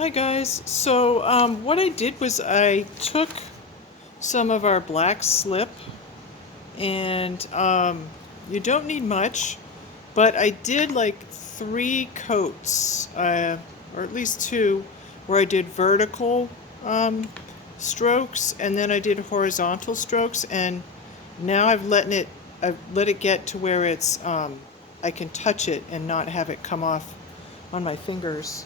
Hi guys. So what I did was I took some of our black slip and you don't need much, but I did like 3 coats, or at least 2, where I did vertical um, strokes and then I did horizontal strokes, and now I've let it get to where it's I can touch it and not have it come off on my fingers.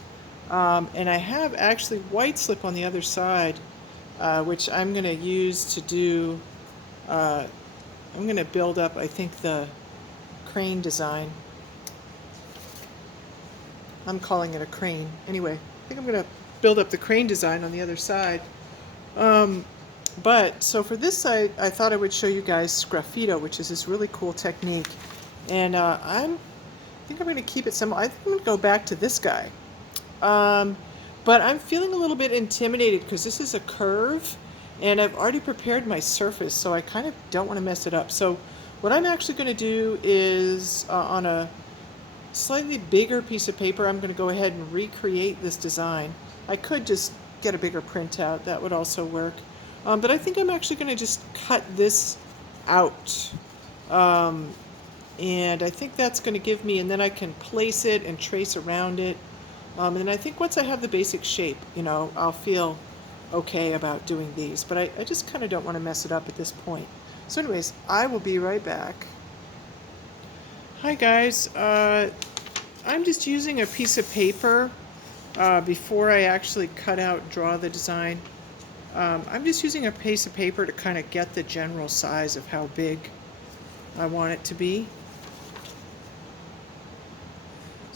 And I have actually white slip on the other side, which I'm going to use to do, uh, I'm going to build up, I think, the crane design. I'm calling it a crane. Anyway, I think I'm going to build up the crane design on the other side. But so for this side, I thought I would show you guys Sgraffito, which is this really cool technique. And I think I'm going to keep it simple. I think I'm going to go back to this guy. But I'm feeling a little bit intimidated because this is a curve and I've already prepared my surface, so I kind of don't want to mess it up. So what I'm actually going to do is on a slightly bigger piece of paper, I'm going to go ahead and recreate this design. I could just get a bigger printout, that would also work. But I think I'm actually going to just cut this out. And I think that's going to give me, and then I can place it and trace around it. And I think once I have the basic shape, I'll feel okay about doing these. But I just kind of don't want to mess it up at this point. So anyways, I will be right back. Hi guys. I'm just using a piece of paper before I actually draw the design. I'm just using a piece of paper to kind of get the general size of how big I want it to be.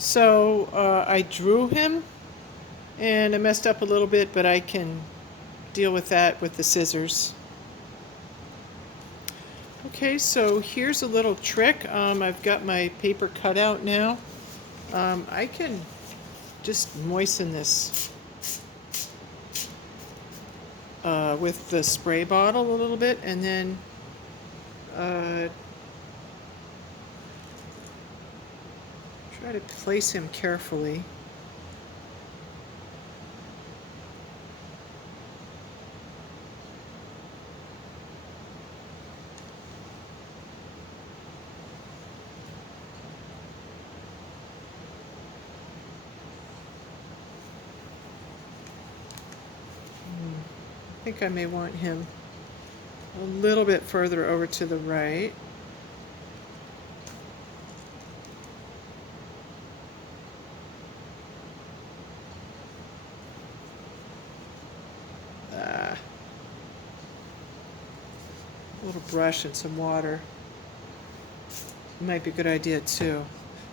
So I drew him, and I messed up a little bit, but I can deal with that with the scissors. Okay, so here's a little trick. I've got my paper cut out now. I can just moisten this with the spray bottle a little bit, and then try to place him carefully. I think I may want him a little bit further over to the right. A little brush and some water might be a good idea too.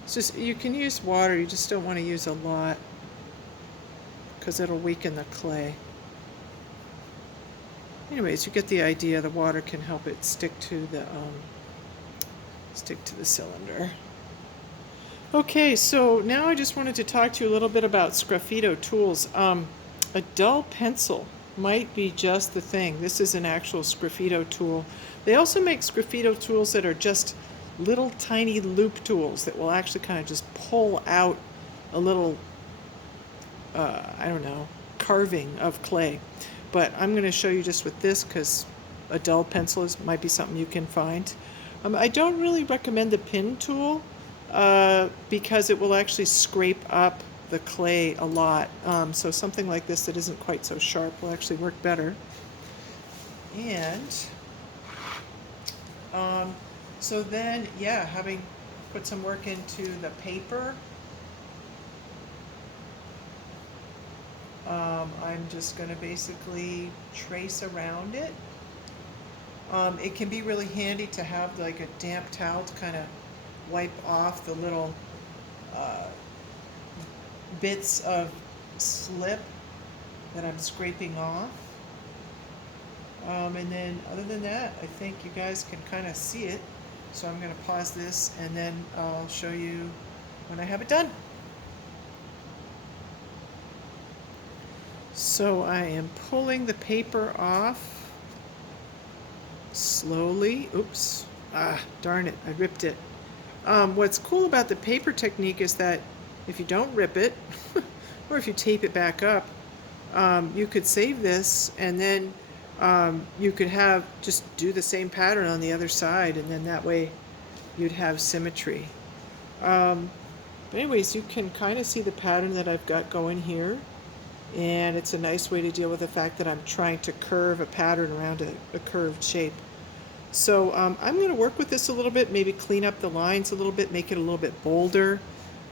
It's just, you can use water, you just don't want to use a lot because it'll weaken the clay. Anyways, you get the idea. The water can help it stick to the cylinder. Okay, so now I just wanted to talk to you a little bit about Sgraffito tools. A dull pencil might be just the thing. This is an actual Sgraffito tool. They also make Sgraffito tools that are just little tiny loop tools that will actually kind of just pull out a little, I don't know, carving of clay. But I'm going to show you just with this because a dull pencil might be something you can find. I don't really recommend the pin tool because it will actually scrape up the clay a lot. So something like this that isn't quite so sharp will actually work better. And so then, yeah, having put some work into the paper, I'm just going to basically trace around it. It can be really handy to have like a damp towel to kind of wipe off the little bits of slip that I'm scraping off. And then other than that, I think you guys can kind of see it. So I'm going to pause this and then I'll show you when I have it done. So I am pulling the paper off slowly. Oops. Darn it, I ripped it. What's cool about the paper technique is that if you don't rip it, or if you tape it back up, you could save this, and then you could just do the same pattern on the other side, and then that way you'd have symmetry. But anyways, you can kind of see the pattern that I've got going here, and it's a nice way to deal with the fact that I'm trying to curve a pattern around a curved shape. So I'm going to work with this a little bit, maybe clean up the lines a little bit, make it a little bit bolder.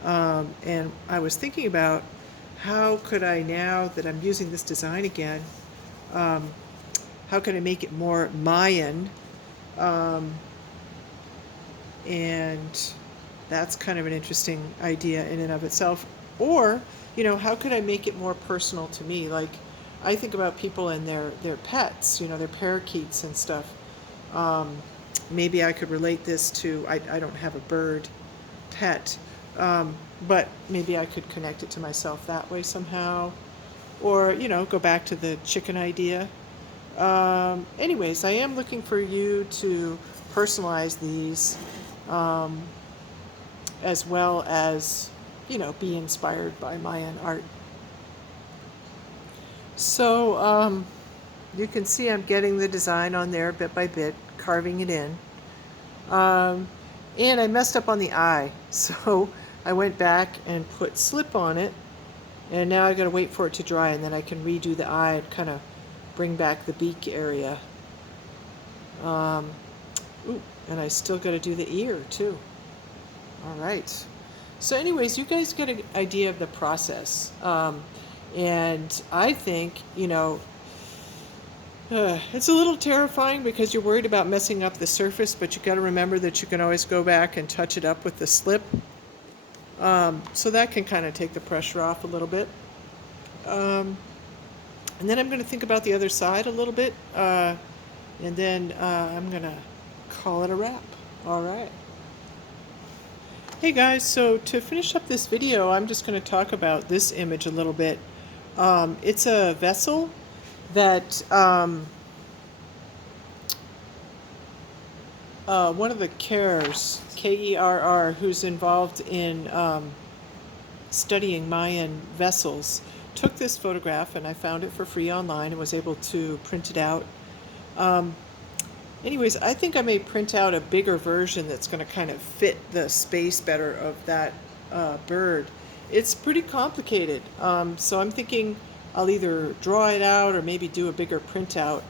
And I was thinking about how could I, now that I'm using this design again, how can I make it more Mayan? And that's kind of an interesting idea in and of itself. Or, how could I make it more personal to me? Like, I think about people and their pets, their parakeets and stuff. Maybe I could relate this to, I don't have a bird pet, but maybe I could connect it to myself that way somehow. Or, go back to the chicken idea. Anyways, I am looking for you to personalize these, as well as, be inspired by Mayan art. So you can see I'm getting the design on there bit by bit, carving it in. And I messed up on the eye, so I went back and put slip on it, and now I gotta wait for it to dry, and then I can redo the eye and kind of bring back the beak area. Ooh, and I still gotta do the ear too. All right. So anyways, you guys get an idea of the process. And I think, it's a little terrifying because you're worried about messing up the surface, but you got to remember that you can always go back and touch it up with the slip. So that can kind of take the pressure off a little bit. And then I'm going to think about the other side a little bit. And then I'm going to call it a wrap. All right. Hey guys, so to finish up this video, I'm just going to talk about this image a little bit. It's a vessel that one of the Kerrs, Kerr, who's involved in studying Mayan vessels, took this photograph, and I found it for free online and was able to print it out. Anyways, I think I may print out a bigger version that's going to kind of fit the space better of that bird. It's pretty complicated, so I'm thinking I'll either draw it out or maybe do a bigger printout.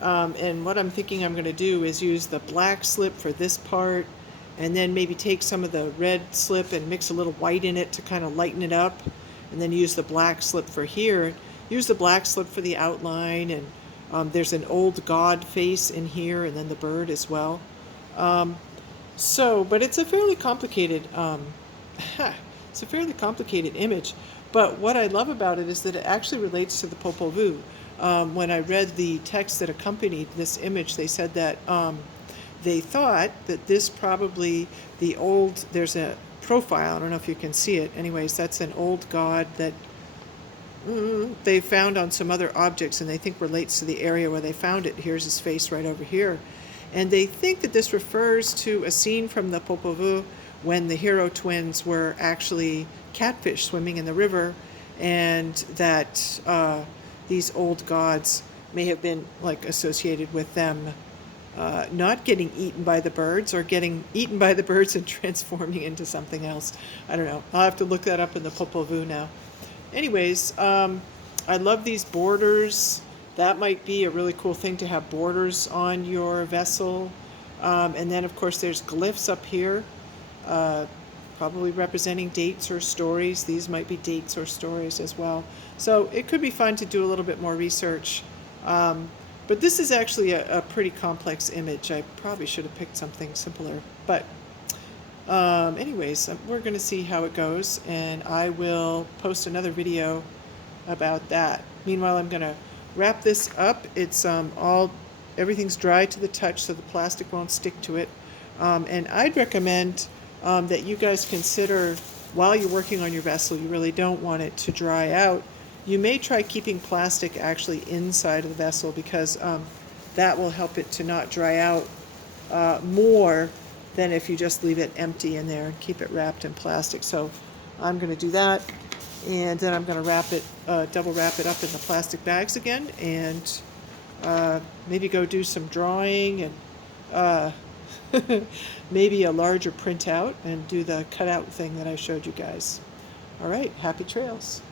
And what I'm thinking I'm going to do is use the black slip for this part, and then maybe take some of the red slip and mix a little white in it to kind of lighten it up, and then use the black slip for here. Use the black slip for the outline, and there's an old god face in here, and then the bird as well. But it's a fairly complicated image. But what I love about it is that it actually relates to the Popol Vuh. When I read the text that accompanied this image, they said that they thought that this probably there's a profile, I don't know if you can see it. Anyways, that's an old god that they found on some other objects, and they think relates to the area where they found it. Here's his face right over here. And they think that this refers to a scene from the Popol Vuh when the hero twins were actually catfish swimming in the river, and that these old gods may have been associated with them not getting eaten by the birds, or getting eaten by the birds and transforming into something else. I don't know. I'll have to look that up in the Popol Vuh now. Anyways, I love these borders. That might be a really cool thing to have borders on your vessel. And then, of course, there's glyphs up here, probably representing dates or stories. These might be dates or stories as well. So it could be fun to do a little bit more research. But this is actually a pretty complex image. I probably should have picked something simpler. But anyways, we're going to see how it goes, and I will post another video about that. Meanwhile, I'm going to wrap this up. It's everything's dry to the touch, so the plastic won't stick to it. And I'd recommend that you guys consider, while you're working on your vessel, you really don't want it to dry out. You may try keeping plastic actually inside of the vessel, because that will help it to not dry out more than if you just leave it empty in there and keep it wrapped in plastic. So I'm going to do that. And then I'm going to wrap it, double wrap it up in the plastic bags again, and maybe go do some drawing, and maybe a larger printout, and do the cutout thing that I showed you guys. All right, happy trails.